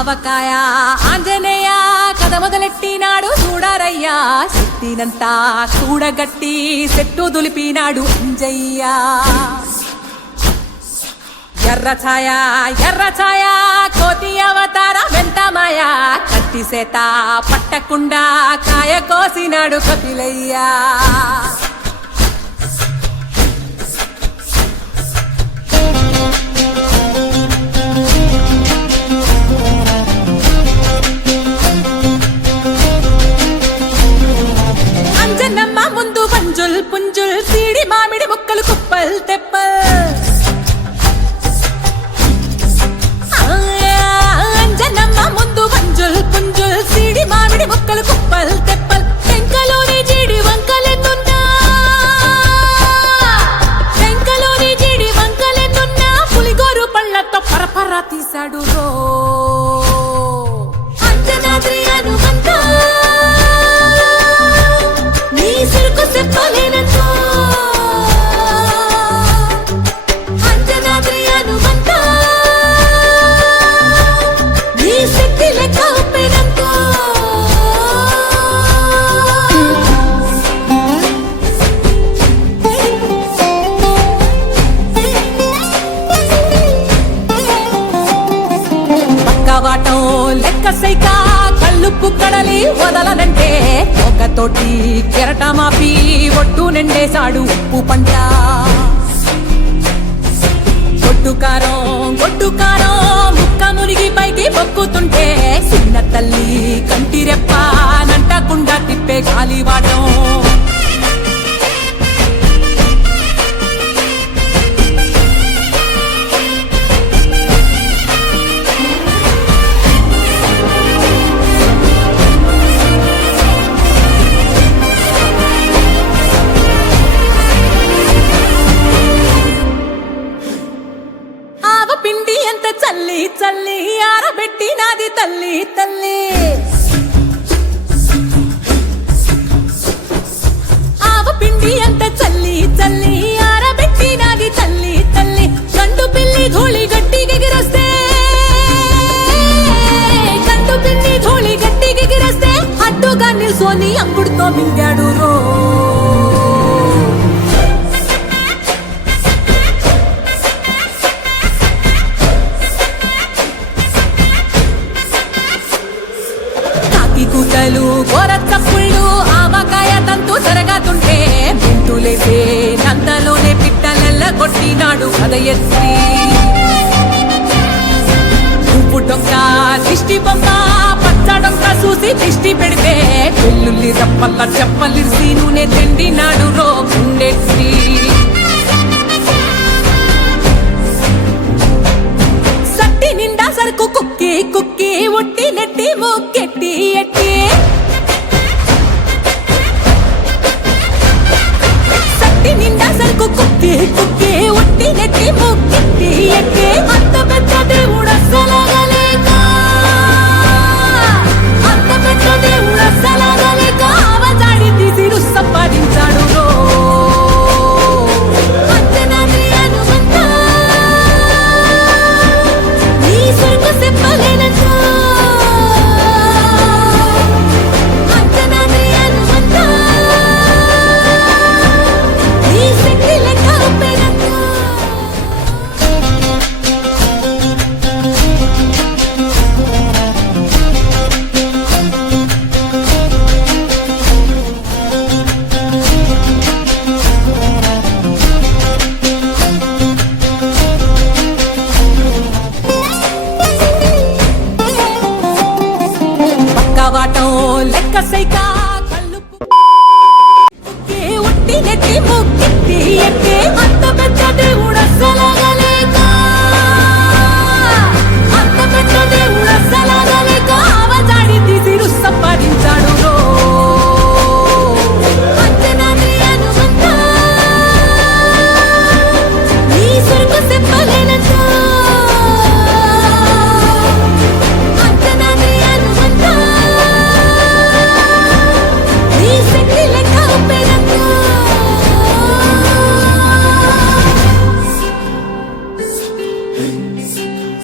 ఆవకాయ ఆంజనేయ కథ మొదలెట్టినాడు చూడారయ్యా శక్తినంతా చూడగట్టి చెట్టు దులిపినాడు అంజయ్య ఎర్ర ఛాయ కోతి అవతార వెంటమాయ కత్తి సేత పట్టకుండా కాయ కోసినాడు కపిలయ్యా అంజనమ్మ ముందు పంజుల్ పుంజుల్ సీడి మామిడి ముక్కలు కుప్పల్ తెప్పల్ అంజనమ్మ ముందు పంజుల్ పుంజుల్ సీడి మామిడి ముక్కలు కుప్పల్ తెప్పల్ టెంకలోని జీడి వంకలెన్నున్నా పులిగోరు పళ్ళతో పరపర తీశాడు రో అంజనాద్రి హనుమంతా చెప్పలేనంతో అంజనాద్రి హనుమంతా నీ శక్తి లెక్క ఒప్పినంతో పక్కవాటం లెక్క సైక కళ్ళుప్పు కడలి వదలనంటే ఒకతోటి కెరటమాపి ఒట్టు నిండేశాడు ఉప్పు పంట గొడ్డుకారం ముక్క మునిగి పైకి పొక్కుతుంటే చిన్న తల్లి కంటి రెప్ప నంటకుండా తిప్పే గాలివాటం పిండి ఎంత చల్లి చల్లి ఆరబెట్టి నాది తల్లి తల్లి ఆవ పిండి ఎంత చల్లి చల్లి ఆరబెట్టి నాది తల్లి తల్లి గండు పిల్లి ధూళి గట్టిగెగిరొస్తే అడ్డుగా నిల్సోని అంగుడుతో మింగాడు రో కూతలు గోరచ్చప్పుళ్ళు ఆవకాయ తంతు జరగతుంటే మెంతులేసే నందలోనే పిట్టలెల్ల కొట్టినాడు కథ ఎత్తి ఉప్పు డొంక దిష్టి బొమ్మ పచ్చడొంక చూసి దిష్టి పెడితే వెల్లుల్లి రప్పల్ల చెప్పలిసి నూనె తిండినాడు రో గుండెత్తి సట్టి నిండా సరుకు కుక్కి కుక్కి ఒట్టి నెట్టి ముక్కెట్టి ఎట్టి సట్టి నిండా సరుకు కుక్కి కుక్కి ఒట్టి నెట్టి ముక్కెట్టి ఎట్టి అంత పెద్ద దేవుడు అస్సలాగలేక ఆవజాడి తీసి సంపాదించాడు రో అంజనాద్రి హనుమంతా నీ సరుకు చెప్పలేనంతో అంజనాద్రి హనుమంతా నీ శక్తి లెక్క ఒప్పినంతో పక్కవాటం లెక్క సైక కళ్ళుప్పు ఒట్టి నెట్టి ముక్కెట్టి ఎట్టి అంత పెద్ద దేవుడు అస్సలాగలేక ఆవజాడి తీసి సంపాదించాడు రో అంజనాద్రి హనుమంతా నీ సరుకు చెప్పలేనంతో అంజనాద్రి హనుమంతా నీ శక్తి లెక్క ఒప్పినంతో